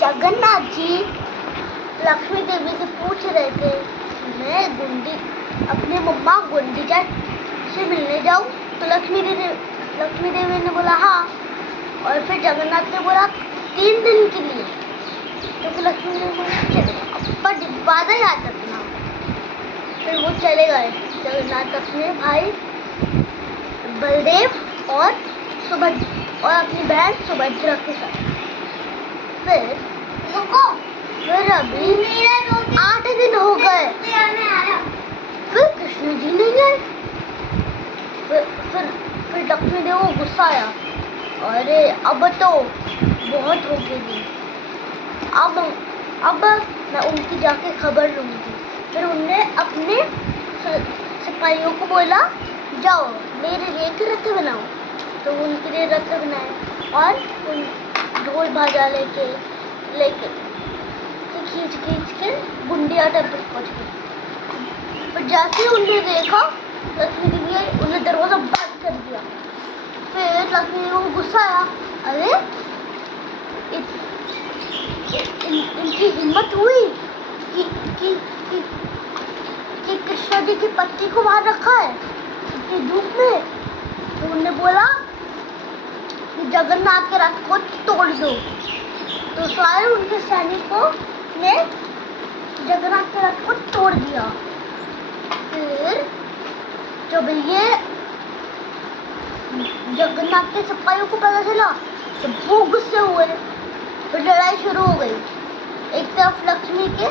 जगन्नाथ जी लक्ष्मी देवी से पूछ रहे थे, मैं गुंडी अपने मम्मा गुंडीचा से मिलने जाऊँ? तो लक्ष्मी देवी ने बोला हाँ। और फिर जगन्नाथ ने बोला 3 दिन के लिए। तो फिर लक्ष्मी देवी बोला चले पर वादा याद रखना। फिर वो चले गए जगन्नाथ अपने भाई बलदेव और अपनी बहन सुभद्रा के साथ। फिर अभी 8 दिन हो गए, फिर कृष्ण जी नहीं आए। फिर लक्ष्मी देवी को गुस्सा आया, अरे अब तो बहुत हो गई, अब मैं उनकी जाके खबर लूंगी। फिर उनने अपने सिपाहियों को बोला, जाओ मेरे लिए एक रथ बनाओ। तो उनके लिए रथ बनाए और उन ढोल बाजा लेके खींच के गुंडिया टेम्पल पहुंच गए। पर जैसे उन्हें देखा लक्ष्मी देवी आई, उन्हें दरवाजा बंद कर दिया। फिर लक्ष्मी देवी को गुस्सा आया, अरे इनकी हिम्मत हुई कि कृष्ण जी की पत्नी को मार रखा है इतनी धूप में। तो उन्होंने बोला कि जगन्नाथ के रथ को तोड़ दो। तो सारे उनके सैनिकों ने जगन्नाथ के रथ को तोड़ दिया। फिर जब ये जगन्नाथ के सिपाहियों को पता चला तो वो गुस्से हुए। फिर लड़ाई शुरू हो गई, एक तरफ लक्ष्मी के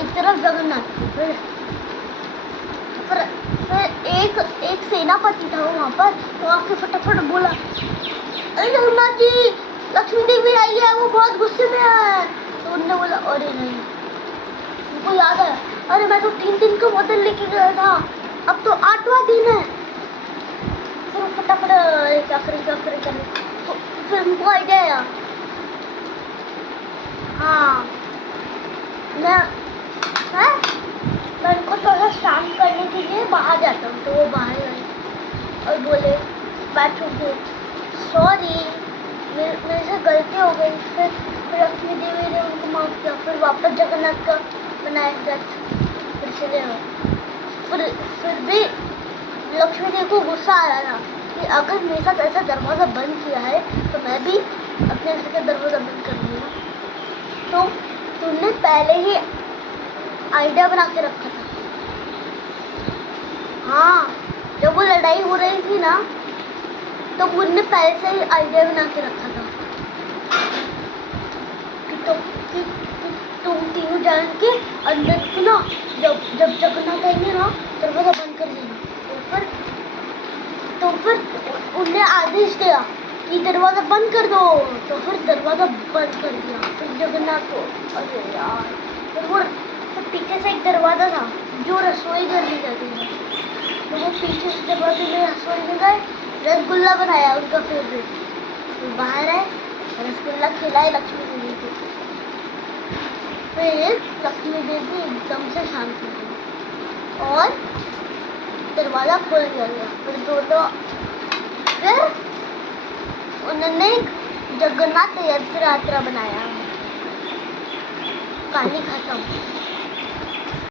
एक तरफ जगन्नाथ की। फिर एक सेनापति था वहाँ पर, तो आके फटाफट बोला, अरे जगन्नाथ जी लक्ष्मी देवी आई है, वो बहुत गुस्से में है। तो उन्होंने बोला, अरे नहीं, उनको याद है, अरे मैं तो 3 दिन का बदल लेके गया था, अब तो 8वां दिन है। फिर फटाफट क्या करे। तो फिर उनको आइडिया आया, हाँ मैं उनको थोड़ा शांत करने के लिए बाहर जाता हूँ। तो वो बाहर गए और बोले, बैठोगे, सॉरी मेरे से गलती हो गई। फिर लक्ष्मी देवी ने उनको माफ किया। फिर वापस जगन्नाथ का बनाया रथ फिर से ले आए। फिर भी लक्ष्मी देवी को गुस्सा आ रहा था कि अगर मेरे साथ ऐसा दरवाज़ा बंद किया है तो मैं भी अपने घर का दरवाज़ा बंद कर दूँगा। तो तुमने पहले ही आइडिया बना के रखा था। हाँ, जब वो लड़ाई हो रही थी ना, तो उनने पहले से ही आइडिया बना के रखा था कि तुम तीनों जान के अंदर की ना, जब जगन्नाथ आएंगे ना, दरवाजा बंद कर देना। तो फिर उनने आदेश दिया कि दरवाजा बंद कर दो। तो फिर दरवाजा बंद कर दिया। फिर जगन्नाथ को, अरे यार, फिर पीछे से एक दरवाजा था जो रसोई घर में जाती है। तो वो पीछे से दरवाजे में रसोई में गए, रसगुल्ला बनाया उनका फेवरेट। तो बाहर आए, रसगुल्ला खिलाए लक्ष्मी देवी को। फिर लक्ष्मी देवी एकदम से शांत हो गई और दरवाजा खोल दिया गया। फिर उन्होंने जगन्नाथ यात्रा बनाया। कहानी खत्म।